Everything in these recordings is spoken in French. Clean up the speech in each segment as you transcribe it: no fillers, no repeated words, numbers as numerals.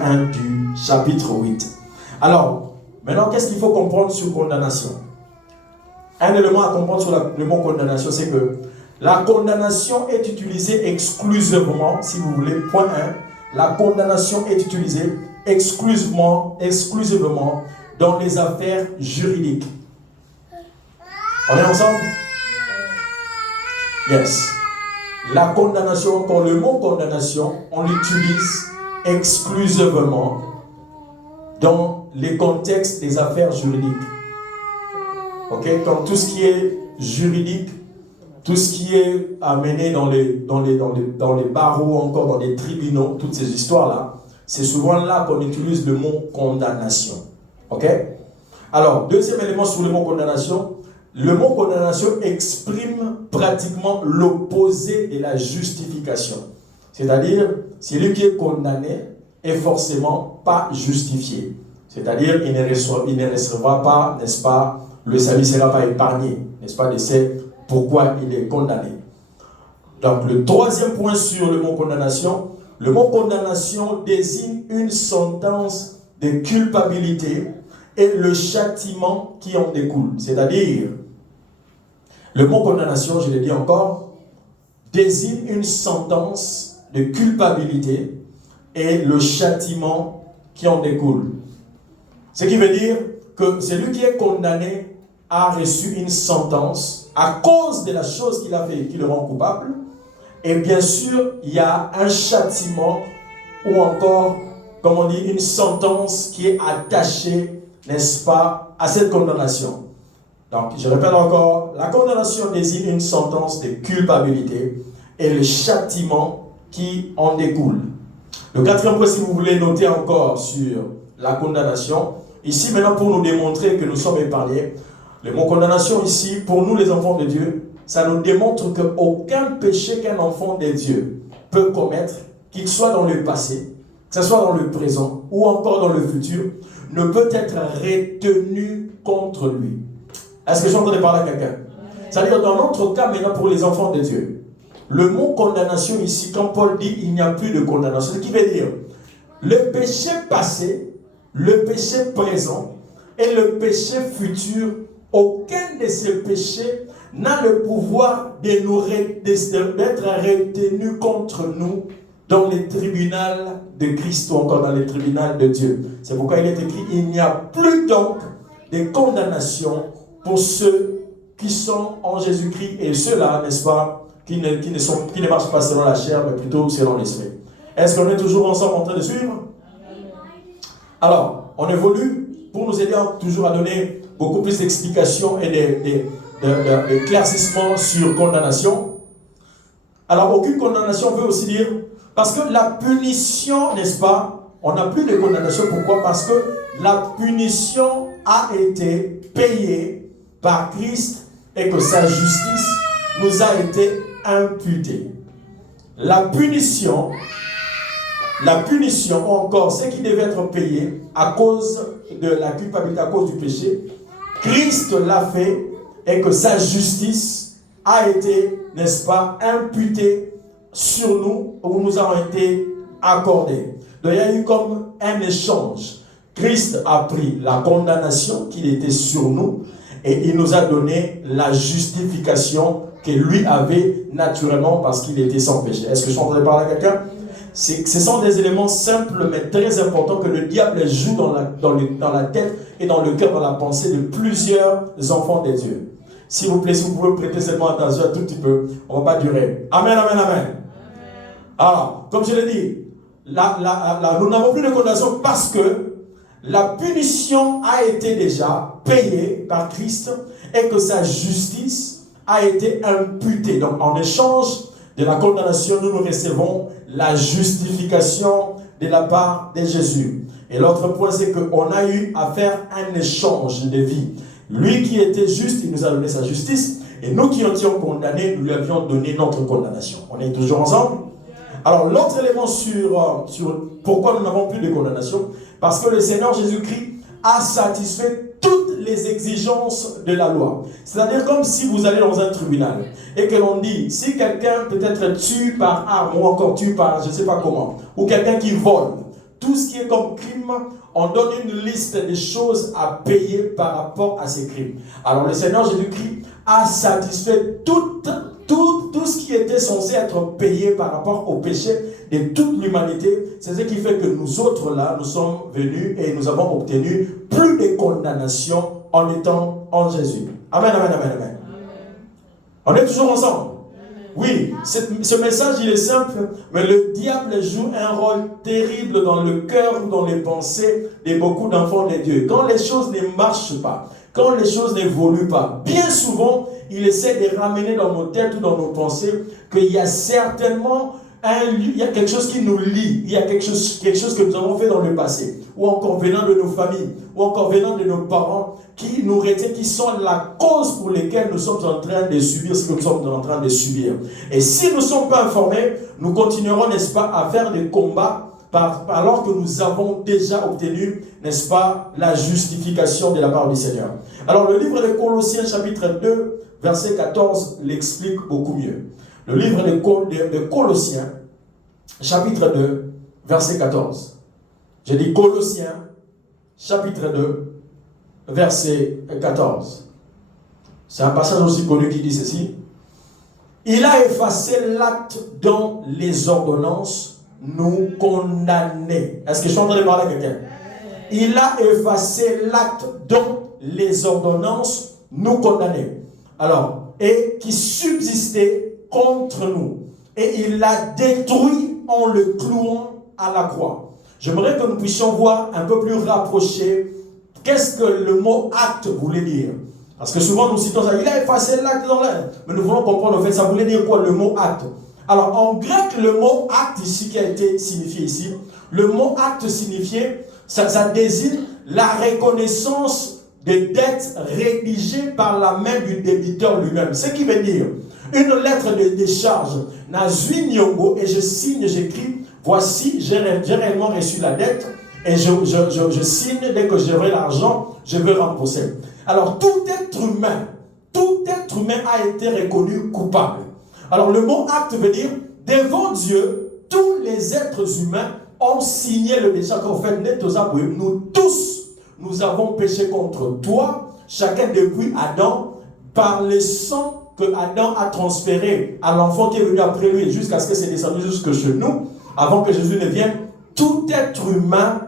1 du chapitre 8. Alors, maintenant, qu'est-ce qu'il faut comprendre sur condamnation? Un élément à comprendre sur le mot condamnation, c'est que la condamnation est utilisée exclusivement, si vous voulez, point 1, la condamnation est utilisée exclusivement dans les affaires juridiques. On est ensemble? Yes. La condamnation, encore le mot condamnation, on l'utilise exclusivement dans les contextes des affaires juridiques. Ok? Donc tout ce qui est juridique, tout ce qui est amené dans les barreaux, encore dans les tribunaux, toutes ces histoires-là, c'est souvent là qu'on utilise le mot condamnation. Ok? Alors, deuxième élément sur le mot condamnation, le mot condamnation exprime pratiquement l'opposé de la justification. C'est-à-dire, celui qui est condamné est forcément pas justifié. C'est-à-dire, il ne recevra pas, n'est-ce pas, le salut ne sera pas épargné, n'est-ce pas, de c'est pourquoi il est condamné. Donc, le troisième point sur le mot condamnation désigne une sentence de culpabilité et le châtiment qui en découle. C'est-à-dire, le mot condamnation, je l'ai dit encore, désigne une sentence de culpabilité et le châtiment qui en découle. Ce qui veut dire que celui qui est condamné a reçu une sentence à cause de la chose qu'il a fait qui le rend coupable. Et bien sûr, il y a un châtiment ou encore, comme on dit, une sentence qui est attachée, n'est-ce pas, à cette condamnation. Donc, je répète encore, la condamnation désigne une sentence de culpabilité et le châtiment qui en découle. Le quatrième point, si vous voulez noter encore sur la condamnation, ici maintenant pour nous démontrer que nous sommes épargnés, le mot condamnation ici, pour nous les enfants de Dieu, ça nous démontre qu'aucun péché qu'un enfant de Dieu peut commettre, qu'il soit dans le passé, que ce soit dans le présent ou encore dans le futur, ne peut être retenu contre lui. Est-ce que je suis en train de parler à quelqu'un? C'est-à-dire dans notre cas maintenant pour les enfants de Dieu, le mot condamnation ici, quand Paul dit il n'y a plus de condamnation, ce qui veut dire le péché passé, le péché présent et le péché futur, aucun de ces péchés n'a le pouvoir d'être retenu contre nous dans les tribunaux de Christ ou encore dans les tribunaux de Dieu. C'est pourquoi il est écrit, il n'y a plus donc de condamnation pour ceux qui sont en Jésus-Christ et ceux-là, n'est-ce pas, qui ne marchent pas selon la chair, mais plutôt selon l'esprit. Est-ce qu'on est toujours ensemble en train de suivre? Alors, on évolue pour nous aider toujours à donner beaucoup plus d'explications et d'éclaircissements sur condamnation. Alors, aucune condamnation veut aussi dire, parce que la punition, n'est-ce pas, on n'a plus de condamnation. Pourquoi? Parce que la punition a été payée par Christ et que sa justice nous a été imputée. La punition ou encore ce qui devait être payé à cause de la culpabilité, à cause du péché, Christ l'a fait et que sa justice a été, n'est-ce pas, imputée sur nous ou nous a été accordée. Donc il y a eu comme un échange. Christ a pris la condamnation qui était sur nous et il nous a donné la justification que lui avait naturellement parce qu'il était sans péché. Est-ce que je suis en train de parler à quelqu'un? Ce sont des éléments simples mais très importants que le diable joue dans la tête et dans le cœur, dans la pensée de plusieurs enfants de Dieu. S'il vous plaît, si vous pouvez prêter seulement attention un tout petit peu, on ne va pas durer. Amen, amen, amen. Alors, comme je l'ai dit, nous n'avons plus de condamnation parce que la punition a été déjà payée par Christ et que sa justice a été imputée. Donc, en échange de la condamnation, nous recevons la justification de la part de Jésus. Et l'autre point, c'est qu'on a eu à faire un échange de vie. Lui qui était juste, il nous a donné sa justice. Et nous qui étions condamnés, nous lui avions donné notre condamnation. On est toujours ensemble? Alors, l'autre élément sur pourquoi nous n'avons plus de condamnation, parce que le Seigneur Jésus-Christ a satisfait toutes les exigences de la loi. C'est-à-dire comme si vous allez dans un tribunal et que l'on dit, si quelqu'un peut-être tue par arme ou encore tue par je ne sais pas comment, ou quelqu'un qui vole, tout ce qui est comme crime, on donne une liste des choses à payer par rapport à ces crimes. Alors le Seigneur Jésus-Christ a satisfait tout ce qui était censé être payé par rapport au péché de toute l'humanité. C'est ce qui fait que nous autres là, nous sommes venus et nous avons obtenu plus de condamnation en étant en Jésus. Amen, amen, amen, amen. On est toujours ensemble. Oui, ce message il est simple, mais le diable joue un rôle terrible dans le cœur ou dans les pensées de beaucoup d'enfants de Dieu. Quand les choses ne marchent pas, quand les choses n'évoluent pas, bien souvent, il essaie de ramener dans nos têtes ou dans nos pensées qu'il y a certainement il y a quelque chose qui nous lie, il y a quelque chose que nous avons fait dans le passé, ou encore venant de nos familles, ou encore venant de nos parents, qui nous retiennent, qui sont la cause pour laquelle nous sommes en train de subir ce que nous sommes en train de subir. Et si nous ne sommes pas informés, nous continuerons, n'est-ce pas, à faire des combats alors que nous avons déjà obtenu, n'est-ce pas, la justification de la part du Seigneur. Alors le livre de Colossiens chapitre 2, verset 14 l'explique beaucoup mieux. Le livre de Colossiens, chapitre 2, verset 14. J'ai dit Colossiens, chapitre 2, verset 14. C'est un passage aussi connu qui dit ceci. Il a effacé l'acte dont les ordonnances nous condamnaient. Est-ce que je suis en train de parler à quelqu'un? Il a effacé l'acte dont les ordonnances nous condamnaient. Alors, et qui subsistait contre nous, et il l'a détruit en le clouant à la croix. J'aimerais que nous puissions voir un peu plus rapproché qu'est-ce que le mot acte voulait dire. Parce que souvent nous citons ça, il a effacé l'acte dans l'air. Mais nous voulons comprendre en fait, ça voulait dire quoi le mot acte? Alors en grec, le mot acte ici qui a été signifié ici, le mot acte signifiait, ça désigne la reconnaissance des dettes rédigées par la main du débiteur lui-même. Ce qui veut dire une lettre de décharge, Nazui Nyongo, et je signe, j'écris, voici, j'ai réellement reçu la dette, et je signe, dès que j'aurai l'argent, je veux rembourser. Alors, tout être humain a été reconnu coupable. Alors, le mot acte veut dire, devant Dieu, tous les êtres humains ont signé le décharge. En fait, nous tous, nous avons péché contre toi, chacun depuis Adam, par le sang que Adam a transféré à l'enfant qui est venu après lui, jusqu'à ce que c'est descendu jusque chez nous, avant que Jésus ne vienne, tout être humain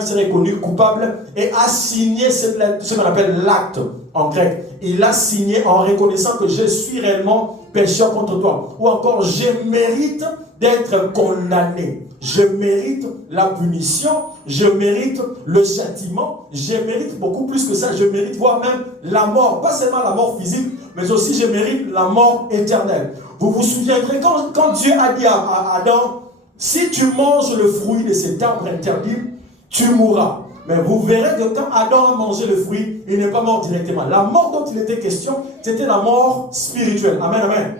s'est reconnu coupable et a signé ce qu'on appelle l'acte en grec. Il a signé en reconnaissant que je suis réellement pécheur contre toi. Ou encore, je mérite d'être condamné. Je mérite la punition, je mérite le châtiment, je mérite beaucoup plus que ça, je mérite voire même la mort. Pas seulement la mort physique, mais aussi je mérite la mort éternelle. Vous vous souviendrez quand Dieu a dit à Adam, si tu manges le fruit de cet arbre interdit, tu mourras. Mais vous verrez que quand Adam a mangé le fruit, il n'est pas mort directement. La mort dont il était question, c'était la mort spirituelle. Amen, amen.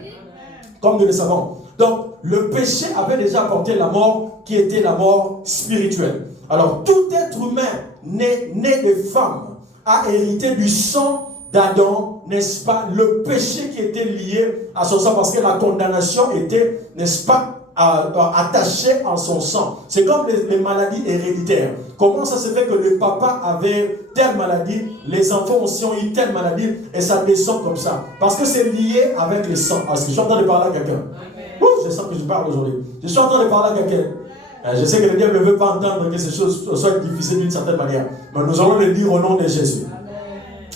Comme nous le savons. Donc, le péché avait déjà apporté la mort qui était la mort spirituelle. Alors, tout être humain né de femme a hérité du sang d'Adam, n'est-ce pas, le péché qui était lié à son sang, parce que la condamnation était, n'est-ce pas, attachée à son sang. C'est comme les maladies héréditaires. Comment ça se fait que le papa avait telle maladie, les enfants aussi ont eu telle maladie, et ça descend comme ça? Parce que c'est lié avec le sang. Est-ce que je suis en train de parler à quelqu'un? Je sens que je parle aujourd'hui. Je suis en train de parler à quelqu'un. Je sais que le diable ne veut pas entendre que ces choses soient diffusées d'une certaine manière. Mais nous allons le dire au nom de Jésus.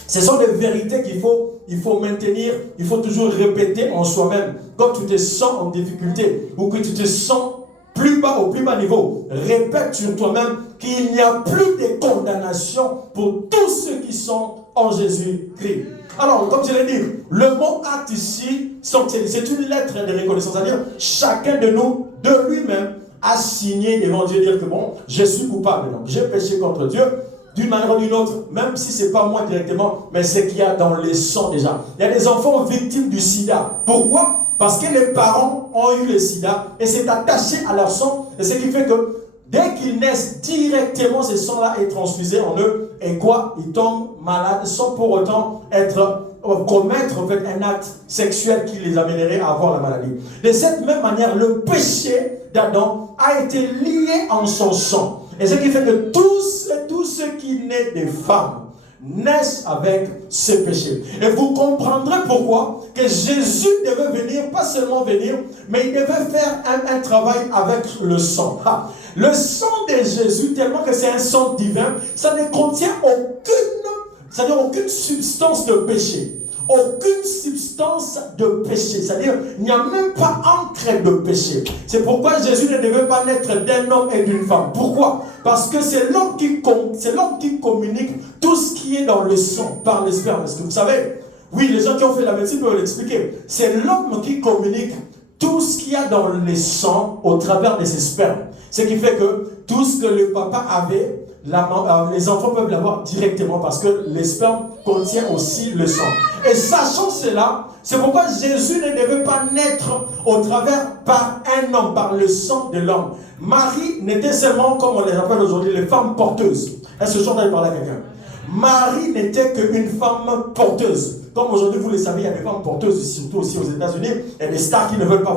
Ce sont des vérités qu'il faut maintenir, il faut toujours répéter en soi-même. Quand tu te sens en difficulté ou que tu te sens plus bas, au plus bas niveau, répète sur toi-même qu'il n'y a plus de condamnation pour tous ceux qui sont en Jésus-Christ. Alors, comme je l'ai dit, le mot acte ici, c'est une lettre de reconnaissance. C'est-à-dire, chacun de nous, de lui-même, a signé devant Dieu, dire que bon, je suis coupable, donc j'ai péché contre Dieu, d'une manière ou d'une autre, même si ce n'est pas moi directement, mais c'est qu'il y a dans le sang déjà. Il y a des enfants victimes du sida. Pourquoi? Parce que les parents ont eu le sida et c'est attaché à leur sang. Et ce qui fait que dès qu'ils naissent, directement ce sang-là est transfusé en eux. Et quoi? Ils tombent malades sans pour autant commettre en fait, un acte sexuel qui les amènerait à avoir la maladie. De cette même manière, le péché d'Adam a été lié en son sang. Et ce qui fait que tout ce qui naît des femmes naissent avec ce péché. Et vous comprendrez pourquoi que Jésus devait venir, pas seulement venir, mais il devait faire un travail avec le sang. Le sang de Jésus, tellement que c'est un sang divin, ça ne contient aucune substance de péché. Aucune substance de péché. C'est-à-dire, il n'y a même pas ancre de péché. C'est pourquoi Jésus ne devait pas naître d'un homme et d'une femme. Pourquoi? Parce que c'est l'homme qui communique tout ce qui est dans le sang par le sperme. Est-ce que vous savez? Oui, les gens qui ont fait la médecine peuvent l'expliquer. C'est l'homme qui communique tout ce qu'il y a dans le sang au travers de ses spermes. Ce qui fait que tout ce que le papa avait, les enfants peuvent l'avoir directement parce que les spermes contiennent aussi le sang. Et sachant cela, c'est pourquoi Jésus ne devait pas naître au travers par un homme, par le sang de l'homme. Marie n'était seulement, comme on les appelle aujourd'hui, les femmes porteuses. Est-ce que je suis parler à quelqu'un? Marie n'était qu'une femme porteuse. Comme aujourd'hui, vous le savez, il y a des femmes porteuses, surtout aussi aux États-Unis. Il y a des stars qui ne veulent pas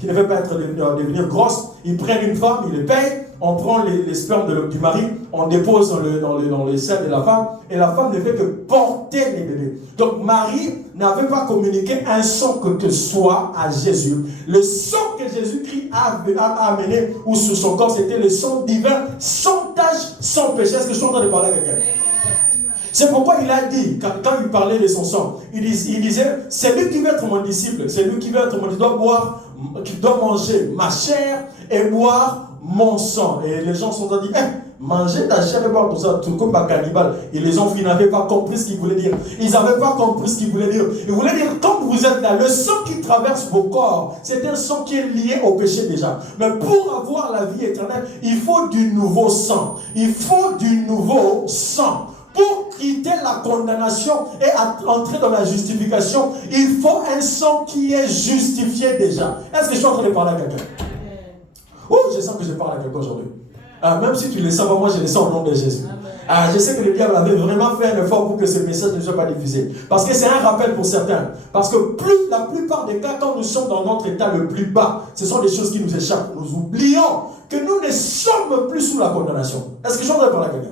devenir grosses. Ils prennent une femme, ils les payent. On prend les spermes du mari, on dépose dans les selles de la femme, et la femme ne fait que porter les bébés. Donc Marie n'avait pas communiqué un sang que soit à Jésus. Le sang que Jésus-Christ a amené ou sur son corps, c'était le sang divin, sans tache, sans péché. Est-ce que je suis en train de parler à quelqu'un? C'est pourquoi il a dit, quand il parlait de son sang, il disait, c'est lui qui veut être mon disciple, c'est lui qui veut être mon disciple, qui doit manger ma chair et boire mon sang. Et les gens sont dit, manger ta chair et boire tout ça, tout comme un cannibale. Et les enfants, ils n'avaient pas compris ce qu'il voulait dire. Ils n'avaient pas compris ce qu'il voulait dire. Il voulait dire, comme vous êtes là, le sang qui traverse vos corps, c'est un sang qui est lié au péché déjà. Mais pour avoir la vie éternelle, il faut du nouveau sang. Il faut du nouveau sang. Pour quitter la condamnation et entrer dans la justification, il faut un sang qui est justifié déjà. Est-ce que je suis en train de parler à quelqu'un? Oh, je sens que je parle à quelqu'un aujourd'hui. Même si tu le sens, moi je le sens au nom de Jésus. Je sais que le diable avait vraiment fait un effort pour que ce message ne soit pas diffusé. Parce que c'est un rappel pour certains. Parce que la plupart des cas, quand nous sommes dans notre état le plus bas, ce sont des choses qui nous échappent. Nous oublions que nous ne sommes plus sous la condamnation. Est-ce que je suis en train de parler à quelqu'un?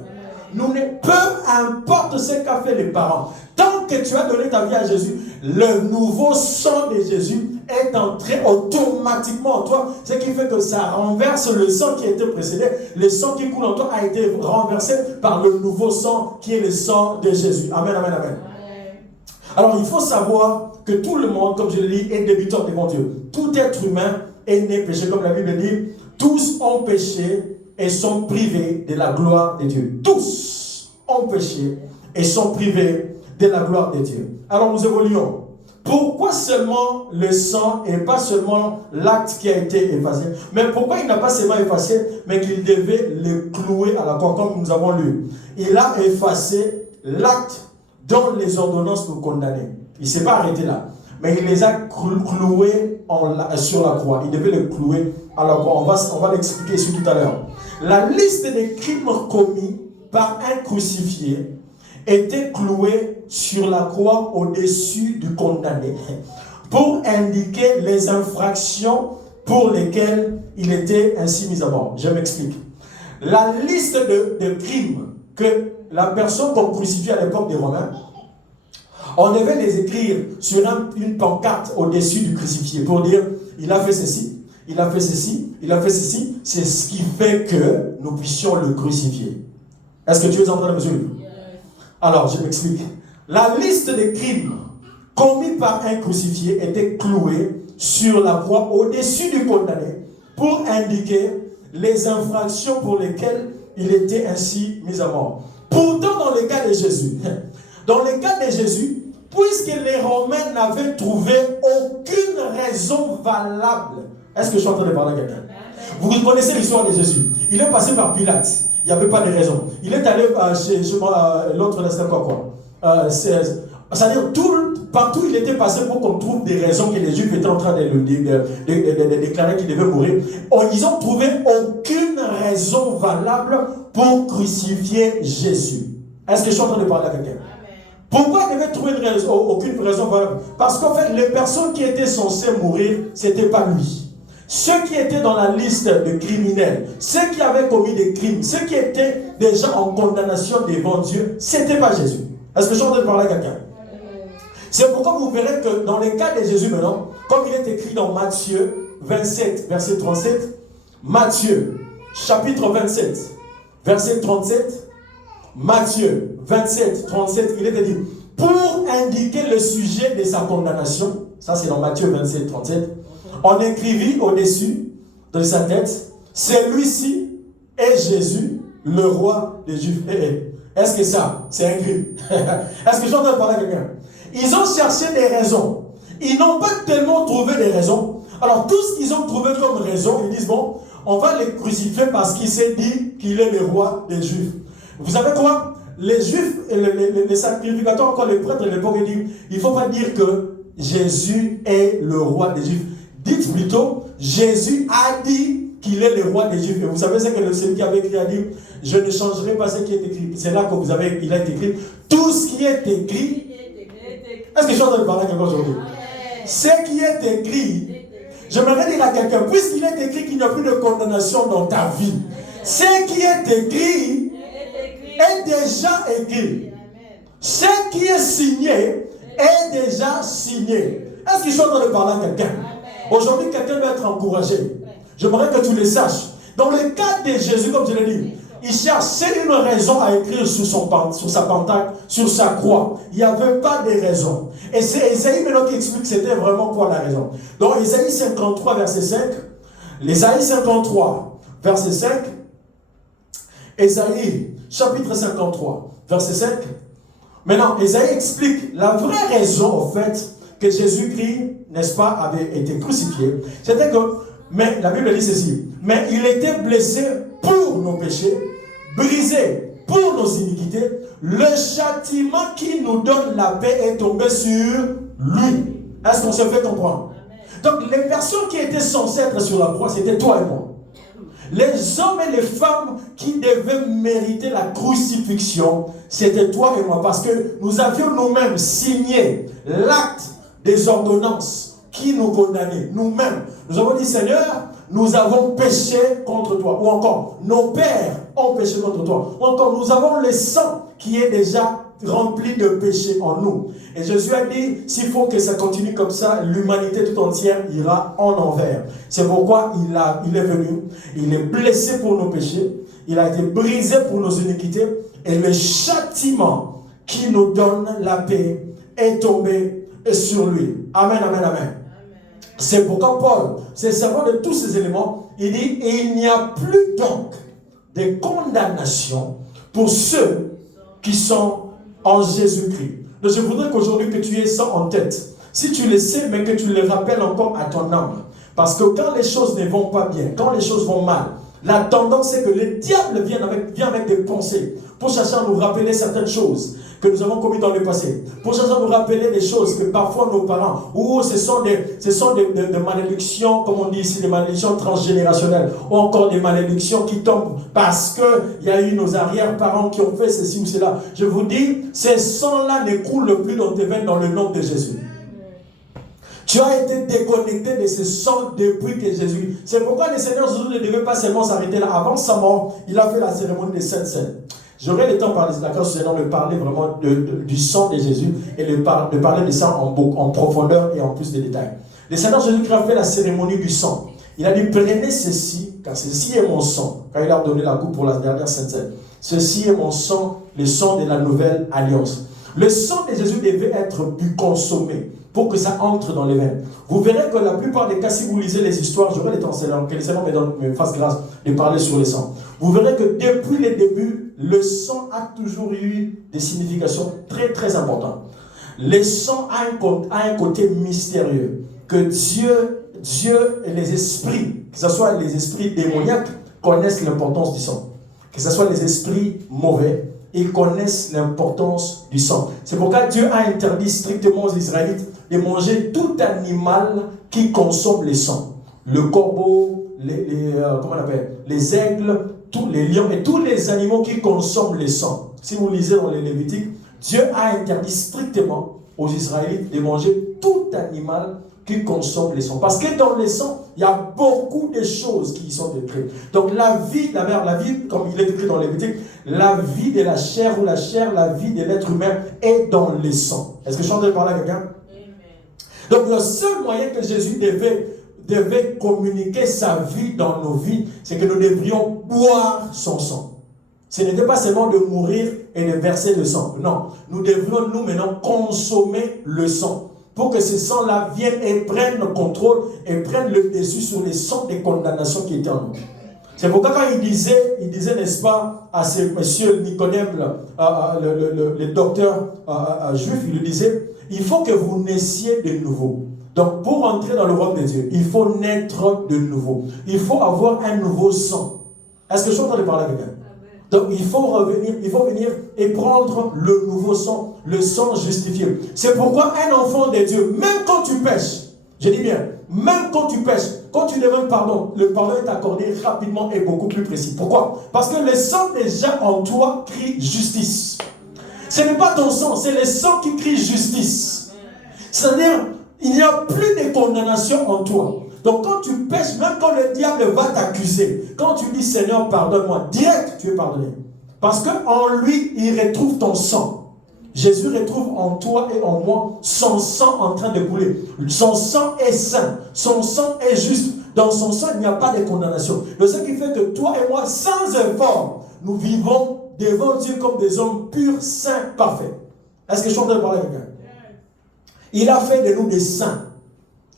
Peu importe ce qu'a fait les parents, tant que tu as donné ta vie à Jésus, le nouveau sang de Jésus est entré automatiquement en toi, ce qui fait que ça renverse le sang qui était précédé. Le sang qui coule en toi a été renversé par le nouveau sang qui est le sang de Jésus. Amen, amen, amen. Alors il faut savoir que tout le monde, comme je l'ai dit, est débiteur devant Dieu. Tout être humain est né péché, comme la Bible dit, tous ont péché et sont privés de la gloire de Dieu. Tous ont péché et sont privés de la gloire de Dieu. Alors nous évoluons. Pourquoi seulement le sang et pas seulement l'acte qui a été effacé? Mais pourquoi il n'a pas seulement effacé, mais qu'il devait le clouer à la croix, comme nous avons lu? Il a effacé l'acte dont les ordonnances nous condamnaient. Il ne s'est pas arrêté là. Mais il les a cloués sur la croix. Il devait le clouer à la croix. On va l'expliquer ici tout à l'heure. La liste des crimes commis par un crucifié était clouée sur la croix au-dessus du condamné pour indiquer les infractions pour lesquelles il était ainsi mis à mort. Je m'explique. La liste de crimes que la personne qu'on crucifiait à l'époque des Romains, on devait les écrire sur une pancarte au-dessus du crucifié pour dire il a fait ceci, il a fait ceci, il a fait ceci. C'est ce qui fait que nous puissions le crucifier. Est-ce que tu es en train de me suivre? Alors, je m'explique. La liste des crimes commis par un crucifié était clouée sur la croix au-dessus du condamné pour indiquer les infractions pour lesquelles il était ainsi mis à mort. Pourtant, dans le cas de Jésus, puisque les Romains n'avaient trouvé aucune raison valable. Est-ce que je suis en train de parler à quelqu'un? Vous connaissez l'histoire de Jésus. Il est passé par Pilate. Il n'y avait pas de raison. Il est allé chez l'autre, c'est quoi? C'est-à-dire, partout il était passé pour qu'on trouve des raisons que les Juifs étaient en train de déclarer qu'il devait mourir. Ils n'ont trouvé aucune raison valable pour crucifier Jésus. Est-ce que je suis en train de parler à quelqu'un? Pourquoi il devait trouver aucune raison valable? Parce qu'en fait, les personnes qui étaient censées mourir, ce n'était pas lui. ceux qui étaient dans la liste de criminels, ceux qui avaient commis des crimes, ceux qui étaient déjà en condamnation devant Dieu, ce n'était pas Jésus. Est-ce que je suis en train de parler à quelqu'un? C'est pourquoi vous verrez que dans le cas de Jésus maintenant, comme il est écrit dans Matthieu 27, verset 37, Matthieu, chapitre 27, verset 37, Matthieu 27, 37, il est dit, pour indiquer le sujet de sa condamnation, ça c'est dans Matthieu 27, 37, on écrivit au-dessus de sa tête, celui-ci est Jésus, le roi des Juifs. Est-ce que ça, c'est un crime? Est-ce que je suis en train de parler à quelqu'un? Ils ont cherché des raisons. Ils n'ont pas tellement trouvé des raisons. Alors tout ce qu'ils ont trouvé comme raison, ils disent, bon, on va les crucifier parce qu'il s'est dit qu'il est le roi des Juifs. Vous savez quoi? Les Juifs, les sacrificateurs, encore les prêtres de l'époque, ils disent, il ne faut pas dire que Jésus est le roi des Juifs. Dites plutôt, Jésus a dit qu'il est le roi des Juifs. Et vous savez ce que celui qui avait écrit a dit, je ne changerai pas ce qui est écrit. C'est là que il a été écrit. Tout ce qui est écrit. Est-ce que je suis en train de parler à quelqu'un aujourd'hui? Ce qui est écrit, j'aimerais dire à quelqu'un, puisqu'il est écrit qu'il n'y a plus de condamnation dans ta vie, ce qui est écrit est déjà écrit. Ce qui est signé est déjà signé. Est-ce que je suis en train de parler à quelqu'un? Aujourd'hui, quelqu'un doit être encouragé. J'aimerais que tu le saches. Dans le cas de Jésus, comme je l'ai dit, il cherchait une raison à écrire sur sa pentacle, sur sa croix. Il n'y avait pas de raison. Et c'est Ésaïe maintenant qui explique c'était vraiment quoi la raison. Donc, Ésaïe 53, verset 5. Ésaïe 53, verset 5. Ésaïe, chapitre 53, verset 5. Maintenant, Ésaïe explique la vraie raison, en fait, que Jésus-Christ, n'est-ce pas, avait été crucifié. C'était que, mais la Bible dit ceci, mais il était blessé pour nos péchés, brisé pour nos iniquités, le châtiment qui nous donne la paix est tombé sur lui. Est-ce qu'on se fait comprendre? Donc les personnes qui étaient censées être sur la croix, c'était toi et moi. Les hommes et les femmes qui devaient mériter la crucifixion, c'était toi et moi, parce que nous avions nous-mêmes signé l'acte des ordonnances qui nous condamnaient. Nous-mêmes, nous avons dit, Seigneur, nous avons péché contre toi. Ou encore, nos pères ont péché contre toi. Ou encore, nous avons le sang qui est déjà rempli de péché en nous. Et Jésus a dit, s'il faut que ça continue comme ça, l'humanité tout entière ira en enfer. C'est pourquoi il est venu. Il est blessé pour nos péchés. Il a été brisé pour nos iniquités. Et le châtiment qui nous donne la paix est tombé sur lui. Amen, amen, amen. C'est pourquoi Paul, c'est servant de tous ces éléments, il dit, et il n'y a plus donc de condamnation pour ceux qui sont en Jésus-Christ. Donc je voudrais qu'aujourd'hui que tu aies ça en tête. Si tu le sais, mais que tu le rappelles encore à ton âme. Parce que quand les choses ne vont pas bien, quand les choses vont mal, la tendance c'est que le diable vient avec des pensées pour chercher à nous rappeler certaines choses que nous avons commises dans le passé, pour chercher à nous rappeler des choses que parfois nos parents, ou ce sont des malédictions, comme on dit ici, des malédictions transgénérationnelles, ou encore des malédictions qui tombent parce qu'il y a eu nos arrière-parents qui ont fait ceci ou cela. Je vous dis, ces sangs-là ne coulent plus dans tes veines dans le nom de Jésus. Tu as été déconnecté de ce sang depuis que Jésus. C'est pourquoi le Seigneur Jésus ne devait pas seulement s'arrêter là. Avant sa mort, il a fait la cérémonie des Saintes Seines. J'aurai le temps par la grâce du Seigneur de parler vraiment du sang de Jésus et de parler de ça en profondeur et en plus de détails. Le Seigneur Jésus a fait la cérémonie du sang. Il a dit, prenez ceci, car ceci est mon sang. Quand il a donné la coupe pour la dernière Sainte Seine. Ceci est mon sang, le sang de la nouvelle alliance. Le sang de Jésus devait être bu, consommé, pour que ça entre dans les veines. Vous verrez que la plupart des cas, si vous lisez les histoires, j'aurai le temps, que le Seigneur me fasse grâce de parler sur le sang. Vous verrez que depuis le début, le sang a toujours eu des significations très très importantes. Le sang a un côté mystérieux, que Dieu et les esprits, que ce soit les esprits démoniaques, connaissent l'importance du sang. Que ce soit les esprits mauvais, ils connaissent l'importance du sang. C'est pourquoi Dieu a interdit strictement aux Israélites de manger tout animal qui consomme le sang. Le corbeau, comment on appelle, les aigles, tous les lions et tous les animaux qui consomment le sang. Si vous lisez dans les Lévitiques, Dieu a interdit strictement aux Israélites de manger tout animal qui consomme le sang. Parce que dans le sang, Il y a beaucoup de choses qui y sont décrites. Donc la vie, comme il est écrit dans Lévitique, la vie de la chair ou la vie de l'être humain est dans le sang. Est-ce que je suis en train de parler à quelqu'un? Donc le seul moyen que Jésus devait communiquer sa vie dans nos vies, c'est que nous devrions boire son sang. Ce n'était pas seulement de mourir et de verser le sang. Non, nous devrions nous maintenant consommer le sang pour que ce sang-là vienne et prenne le contrôle et prenne le dessus sur les sangs des condamnations qui étaient en nous. C'est pourquoi quand il disait, n'est-ce pas, à ce monsieur Nicodème, le docteur juif, il lui disait, il faut que vous naissiez de nouveau. Donc pour entrer dans le royaume de Dieu, il faut naître de nouveau. Il faut avoir un nouveau sang. Est-ce que je suis en train de parler avec elle? Donc il faut venir et prendre le nouveau sang, le sang justifié. C'est pourquoi un enfant de Dieu, même quand tu pêches, je dis bien, même quand tu pêches, quand tu demandes pardon, le pardon est accordé rapidement et beaucoup plus précis. Pourquoi? Parce que le sang déjà en toi crie justice. Ce n'est pas ton sang, c'est le sang qui crie justice. C'est-à-dire, il n'y a plus de condamnation en toi. Donc quand tu pêches, même quand le diable va t'accuser, quand tu dis Seigneur pardonne-moi, direct tu es pardonné. Parce qu'en lui, il retrouve ton sang. Jésus retrouve en toi et en moi son sang en train de couler. Son sang est saint, son sang est juste. Dans son sang, il n'y a pas de condamnation. Donc ce qui fait que toi et moi, sans effort, nous vivons devant Dieu comme des hommes purs, saints, parfaits. Est-ce que je suis en train de parler avec quelqu'un? Il a fait de nous des saints.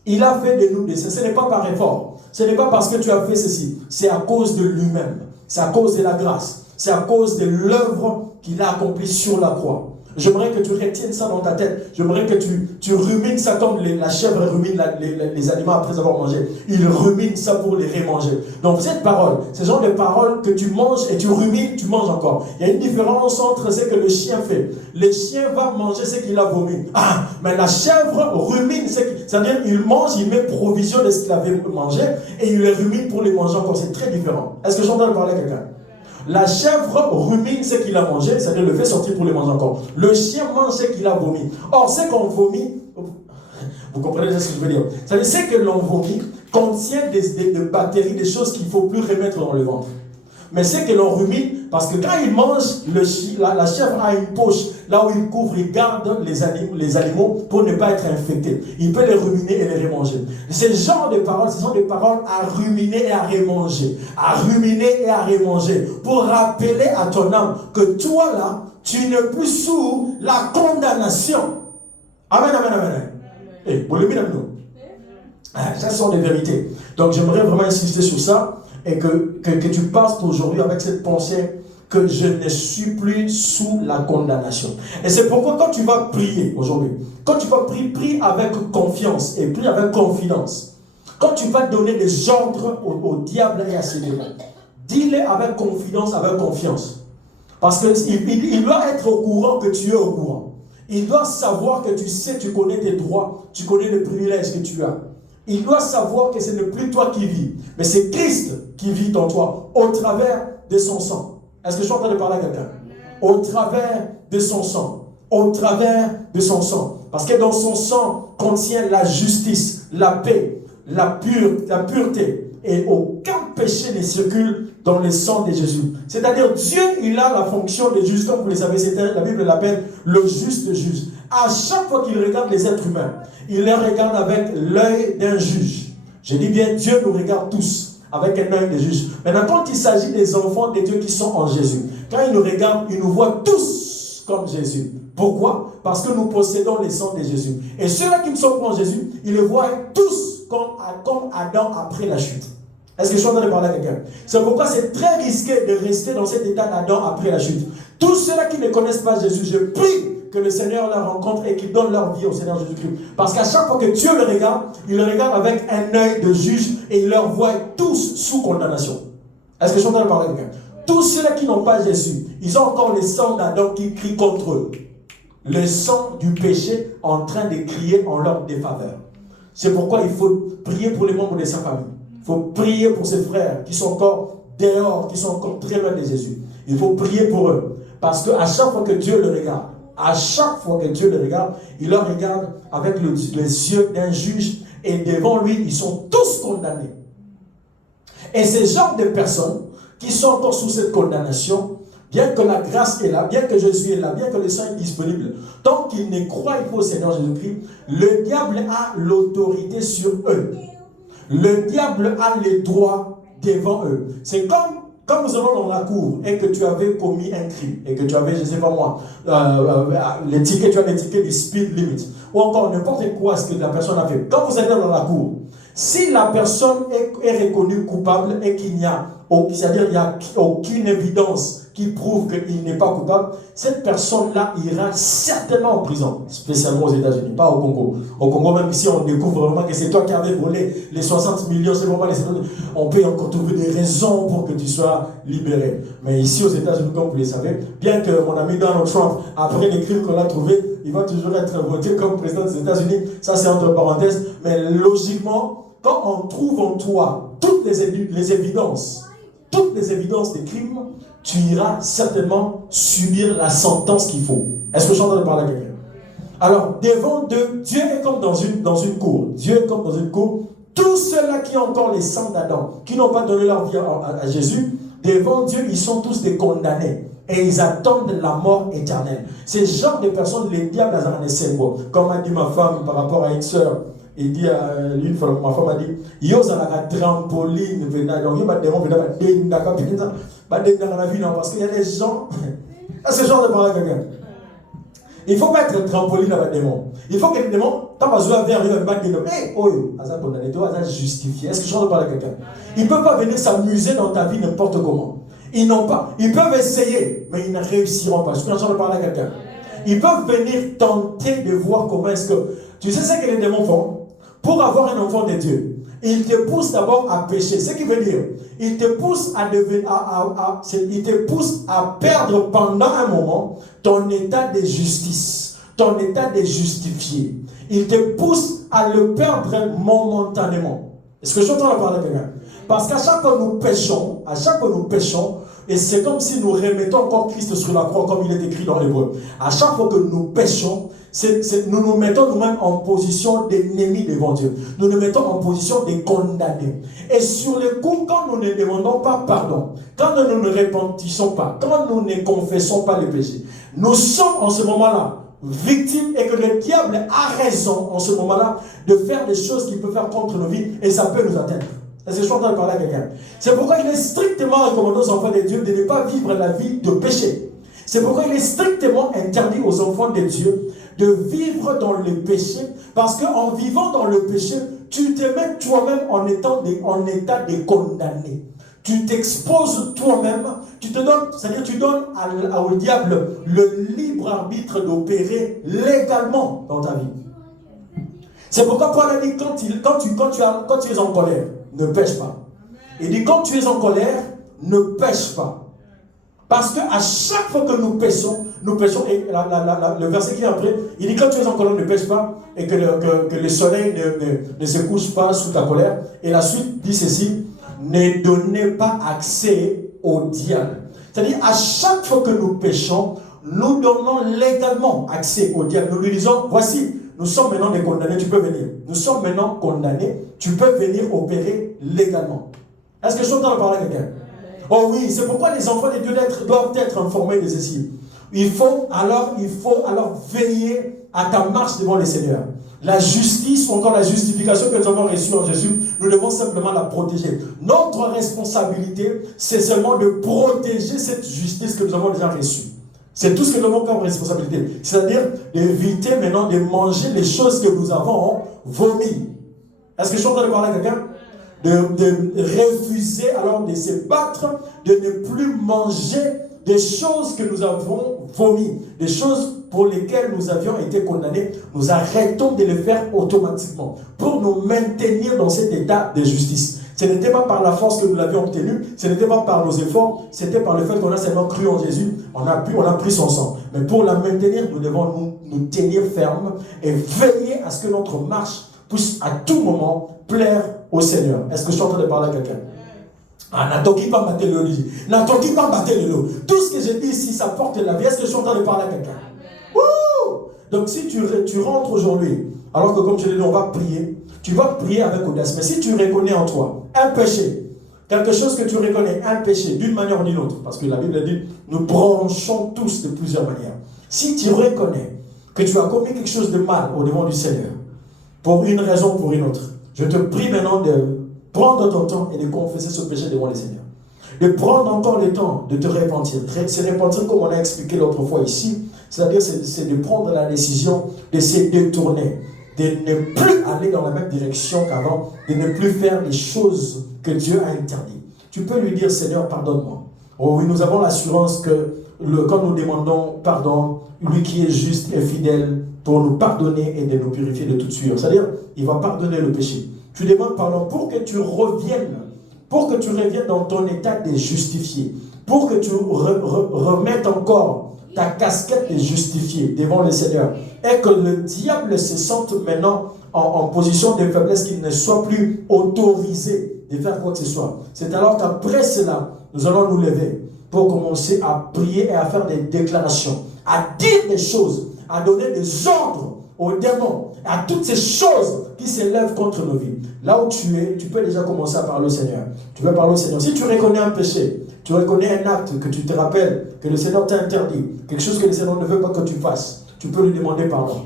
Il a fait de nous des saints. Ce n'est pas par effort. Ce n'est pas parce que tu as fait ceci. C'est à cause de lui-même. C'est à cause de la grâce. C'est à cause de l'œuvre qu'il a accomplie sur la croix. J'aimerais que tu retiennes ça dans ta tête. J'aimerais que tu rumines ça comme la chèvre rumine les aliments après avoir mangé. Il rumine ça pour les remanger. Donc cette parole, ce genre de paroles que tu manges et tu rumines, tu manges encore. Il y a une différence entre ce que le chien fait. Le chien va manger ce qu'il a vomi. Ah, mais la chèvre rumine ce qu'il... C'est-à-dire il mange, il met provision de ce qu'il avait mangé et il le rumine pour les manger encore. C'est très différent. Est-ce que j'entends parler à quelqu'un? La chèvre rumine ce qu'il a mangé, c'est-à-dire le fait sortir pour les manger encore. Le chien mange ce qu'il a vomi. Or, ce qu'on vomit, vous comprenez ce que je veux dire? C'est-à-dire ce que l'on vomit contient des bactéries, des choses qu'il ne faut plus remettre dans le ventre. Mais ce que l'on rumine, parce que quand il mange, la chèvre a une poche, là où il couvre, il garde les aliments pour ne pas être infectés. Il peut les ruminer et les remanger. Ce genre de paroles, ce sont des paroles à ruminer et à remanger. À ruminer et à remanger. Pour rappeler à ton âme que toi là, tu n'es plus sous la condamnation. Amen, amen, amen. Et vous le mettez avec nous. Ça sont des vérités. Donc j'aimerais vraiment insister sur ça. Et que tu passes aujourd'hui avec cette pensée que je ne suis plus sous la condamnation. Et c'est pourquoi quand tu vas prier aujourd'hui, quand tu vas prier, prie avec confiance et prie avec confidence. Quand tu vas donner des ordres au diable et à ses démons, dis-les avec confidence, avec confiance. Parce qu'il doit être au courant que tu es au courant. Il doit savoir que tu sais, tu connais tes droits, tu connais les privilèges que tu as. Il doit savoir que ce n'est plus toi qui vis, mais c'est Christ qui vit en toi, au travers de son sang. Est-ce que je suis en train de parler à quelqu'un? Au travers de son sang. Au travers de son sang. Parce que dans son sang contient la justice, la paix, la pureté. Et aucun péché ne circule dans le sang de Jésus. C'est-à-dire, Dieu, il a la fonction de juge, comme vous le savez, la Bible l'appelle le juste juge. À chaque fois qu'il regarde les êtres humains, il les regarde avec l'œil d'un juge. Je dis bien, Dieu nous regarde tous avec un œil de juge. Maintenant, quand il s'agit des enfants de Dieu qui sont en Jésus, quand il nous regarde, il nous voit tous comme Jésus. Pourquoi? Parce que nous possédons le sang de Jésus. Et ceux-là qui ne sont pas en Jésus, ils le voient tous comme Adam après la chute. Est-ce que je suis en train de parler à quelqu'un? C'est pourquoi c'est très risqué de rester dans cet état d'Adam après la chute. Tous ceux-là qui ne connaissent pas Jésus, je prie que le Seigneur leur rencontre et qu'il donne leur vie au Seigneur Jésus-Christ. Parce qu'à chaque fois que Dieu le regarde, il le regarde avec un œil de juge et il leur voit tous sous condamnation. Est-ce que je suis en train de parler à quelqu'un? Tous ceux-là qui n'ont pas Jésus, ils ont encore le sang d'Adam qui crie contre eux. Le sang du péché en train de crier en leur défaveur. C'est pourquoi il faut prier pour les membres de sa famille. Il faut prier pour ses frères qui sont encore dehors, qui sont encore très loin de Jésus. Il faut prier pour eux. Parce qu'à chaque fois que Dieu le regarde, il le regarde avec les yeux d'un juge et devant lui, ils sont tous condamnés. Et ces genres de personnes qui sont encore sous cette condamnation, bien que la grâce est là, bien que Jésus est là, bien que le sang est disponible, tant qu'ils ne croient pas au Seigneur Jésus-Christ, le diable a l'autorité sur eux. Le diable a les droits devant eux. C'est comme quand nous allons dans la cour et que tu avais commis un crime et que tu avais, je ne sais pas moi, les tickets, tu as les tickets du speed limit ou encore n'importe quoi ce que la personne a fait. Quand vous allez dans la cour, si la personne est reconnue coupable et qu'il n'y a, c'est-à-dire il n'y a aucune évidence qui prouve qu'il n'est pas coupable, cette personne-là ira certainement en prison, spécialement aux États-Unis, pas au Congo. Au Congo, même si on découvre vraiment que c'est toi qui avais volé les 60 millions, c'est vraiment on peut encore trouver des raisons pour que tu sois libéré. Mais ici aux États-Unis, comme vous le savez, bien que mon ami Donald Trump, après les crimes qu'on a trouvés, il va toujours être voté comme président des États-Unis, ça c'est entre parenthèses, mais logiquement, quand on trouve en toi toutes les évidences des crimes, tu iras certainement subir la sentence qu'il faut. Est-ce que j'entends parler à quelqu'un? Alors, devant Dieu est comme dans une cour. Dieu est comme dans une cour. Tous ceux-là qui ont encore les sangs d'Adam, qui n'ont pas donné leur vie à Jésus, devant Dieu, ils sont tous des condamnés. Et ils attendent la mort éternelle. Ces genres de personnes, les diables, elles en essaient quoi. Comme a dit ma femme par rapport à une sœur, il dit une fois, ma femme a dit, yo ça la trampoline venant, donc il m'a demandé parce qu'il y a des gens, ce genre de parole à quelqu'un. Il ne faut pas être trampoline avec des démons. Il faut que les démons, quand tu vas vers eux, ils vont dire, hey, oh, ça condamné, toi, ça justifié. Est-ce que je parle à quelqu'un? Ils ne peuvent pas venir s'amuser dans ta vie n'importe comment. Ils n'ont pas. Ils peuvent essayer, mais ils ne réussiront pas. Je suis en train de parler à quelqu'un. Ils peuvent venir tenter de voir comment est-ce que. Tu sais ce que les démons font? Pour avoir un enfant de Dieu, ils te poussent d'abord à pécher. Ce qui veut dire, ils te poussent ils te poussent à perdre pendant un moment ton état de justice, ton état de justifié. Ils te poussent à le perdre momentanément. Est-ce que je suis en train de parler à quelqu'un? Parce qu'à chaque fois que nous péchons, et c'est comme si nous remettons encore Christ sur la croix, comme il est écrit dans l'Hébreu. À chaque fois que nous péchons, nous nous mettons nous-mêmes en position d'ennemis devant Dieu. Nous nous mettons en position de condamnés. Et sur le coup, quand nous ne demandons pas pardon, quand nous ne nous repentissons pas, quand nous ne confessons pas les péchés, nous sommes en ce moment-là victimes et que le diable a raison en ce moment-là de faire des choses qu'il peut faire contre nos vies et ça peut nous atteindre. Est-ce que je suis en train de parler à quelqu'un? C'est pourquoi il est strictement recommandé aux enfants de Dieu de ne pas vivre la vie de péché. C'est pourquoi il est strictement interdit aux enfants de Dieu de vivre dans le péché, parce qu'en vivant dans le péché, tu te mets toi-même en état de condamné. Tu t'exposes toi-même, tu te donnes, c'est-à-dire tu donnes au diable le libre arbitre d'opérer légalement dans ta vie. C'est pourquoi Paul a dit quand tu es en colère, ne pêche pas. Il dit quand tu es en colère, ne pêche pas. Parce qu'à chaque fois que nous péchons, et le verset qui est après, il dit quand tu es en colère, ne pêche pas, et que le soleil ne se couche pas sous ta colère. Et la suite dit ceci, ne donnez pas accès au diable. C'est-à-dire, à chaque fois que nous péchons, nous donnons légalement accès au diable. Nous lui disons, voici, nous sommes maintenant des condamnés, tu peux venir. Nous sommes maintenant condamnés, tu peux venir opérer légalement. Est-ce que je suis en train de parler à quelqu'un? Oh oui, c'est pourquoi les enfants de Dieu doivent être informés de ceci. Il faut alors veiller à ta marche devant le Seigneur. La justice ou encore la justification que nous avons reçue en Jésus, nous devons simplement la protéger. Notre responsabilité, c'est seulement de protéger cette justice que nous avons déjà reçue. C'est tout ce que nous avons comme responsabilité. C'est-à-dire d'éviter maintenant de manger les choses que nous avons vomies. Est-ce que je suis en train de parler à quelqu'un? De refuser alors de se battre, de ne plus manger des choses que nous avons vomies, des choses pour lesquelles nous avions été condamnés. Nous arrêtons de le faire automatiquement pour nous maintenir dans cet état de justice. Ce n'était pas par la force que nous l'avions obtenu, ce n'était pas par nos efforts, c'était par le fait qu'on a seulement cru en Jésus, on a pris son sang. Mais pour la maintenir, nous devons nous tenir fermes et veiller à ce que notre marche puisse à tout moment plaire au Seigneur. Est-ce que je suis en train de parler à quelqu'un? N'attendez pas battre le lit. N'attendez pas battre le lot. Tout ce que je dis ici, ça porte la vie. Est-ce que je suis en train de parler à quelqu'un? Donc si tu rentres aujourd'hui, alors que comme je l'ai dit, on va prier, tu vas prier avec audace. Mais si tu reconnais en toi un péché, quelque chose que tu reconnais, un péché, d'une manière ou d'une autre, parce que la Bible dit, nous branchons tous de plusieurs manières. Si tu reconnais que tu as commis quelque chose de mal au devant du Seigneur, pour une raison ou pour une autre, je te prie maintenant de prendre ton temps et de confesser ce péché devant le Seigneur. De prendre encore le temps de te repentir. Se repentir comme on a expliqué l'autre fois ici, c'est-à-dire c'est de prendre la décision de se détourner, de ne plus aller dans la même direction qu'avant, de ne plus faire les choses que Dieu a interdites. Tu peux lui dire, Seigneur, pardonne-moi. Oh oui, nous avons l'assurance que quand nous demandons pardon, lui qui est juste et fidèle pour nous pardonner et de nous purifier de toute sueur. C'est-à-dire, il va pardonner le péché. Tu demandes pardon pour que tu reviennes dans ton état de justifié, pour que tu remettes encore ta casquette de justifié devant le Seigneur, et que le diable se sente maintenant en position de faiblesse, qu'il ne soit plus autorisé de faire quoi que ce soit. C'est alors qu'après cela, nous allons nous lever pour commencer à prier et à faire des déclarations, à dire des choses, à donner des ordres aux démons, à toutes ces choses qui s'élèvent contre nos vies. Là où tu es, tu peux déjà commencer à parler au Seigneur. Tu peux parler au Seigneur. Si tu reconnais un péché, tu reconnais un acte que tu te rappelles, que le Seigneur t'a interdit, quelque chose que le Seigneur ne veut pas que tu fasses, tu peux lui demander pardon.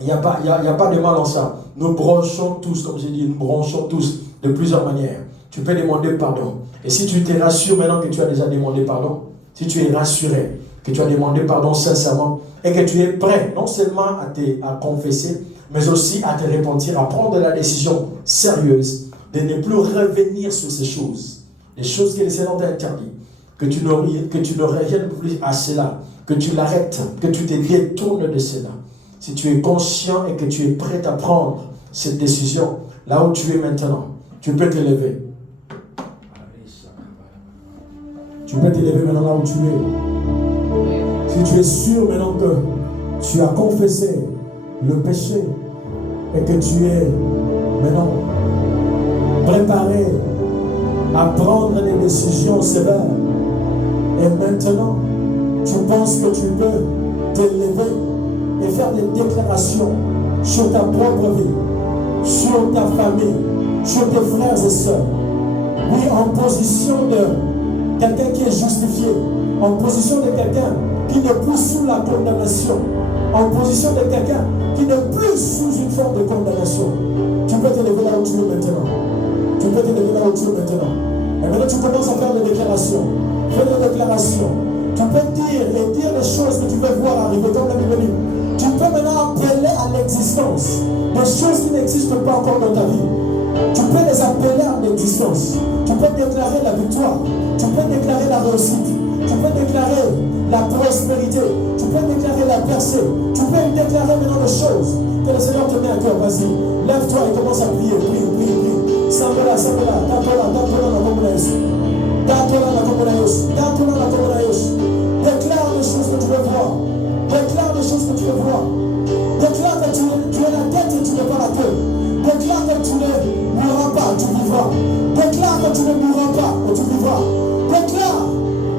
Il n'y a pas de mal en ça. Nous branchons tous, comme j'ai dit, nous branchons tous de plusieurs manières. Tu peux demander pardon. Et si tu te rassures maintenant que tu as déjà demandé pardon, si tu es rassuré que tu as demandé pardon sincèrement et que tu es prêt non seulement à confesser, mais aussi à te repentir, à prendre la décision sérieuse de ne plus revenir sur ces choses, les choses que le Seigneur t'a interdites, que tu ne reviennes plus à cela, que tu l'arrêtes, que tu te détournes de cela. Si tu es conscient et que tu es prêt à prendre cette décision, là où tu es maintenant, tu peux te lever. Tu peux te lever maintenant là où tu es. Si tu es sûr maintenant que tu as confessé le péché et que tu es maintenant préparé à prendre des décisions sévères, et maintenant tu penses que tu peux te lever et faire des déclarations sur ta propre vie, sur ta famille, sur tes frères et sœurs. Oui, en position de quelqu'un qui est justifié, en position de quelqu'un qui n'est plus sous la condamnation, en position de quelqu'un qui n'est plus sous une forme de condamnation. Tu peux te lever là où tu es maintenant. Tu peux te lever là où tu es maintenant. Et maintenant tu commences à faire des déclarations. Fais des déclarations. Tu peux dire les choses que tu veux voir arriver dans la Bible. Tu peux maintenant appeler à l'existence des choses qui n'existent pas encore dans ta vie. Tu peux les appeler à l'existence. Tu peux déclarer la victoire. Tu peux déclarer la réussite. Tu peux déclarer la prospérité. Tu peux déclarer la percée. Tu peux déclarer maintenant des choses que le Seigneur te met à cœur. Vas-y, lève-toi et commence à prier. Prie. Sambela. Déclare les choses que tu veux voir. Déclare les choses que tu veux voir. Déclare que tu es la tête et tu n'es pas la queue. Déclare que tu ne mourras pas, tu vivras. Déclare que tu ne mourras pas et tu vivras. Déclare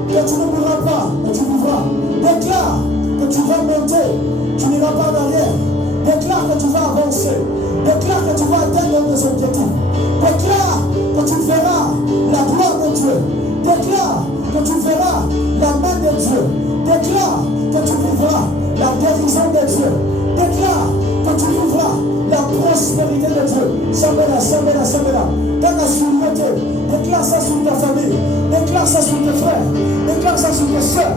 que tu ne mourras pas et tu vivras. Déclare que tu vas monter, tu n'iras pas en arrière. Déclare que tu vas avancer. Déclare que tu vas atteindre tes objectifs. Déclare que tu verras la gloire de Dieu. Déclare que tu verras la main de Dieu. Déclare que tu vivras la guérison de Dieu. Déclare que tu vivras la prospérité de Dieu. Samela. Dans la souveraineté, déclare ça sur ta famille. Déclare ça sur tes frères. Déclare ça sur tes soeurs.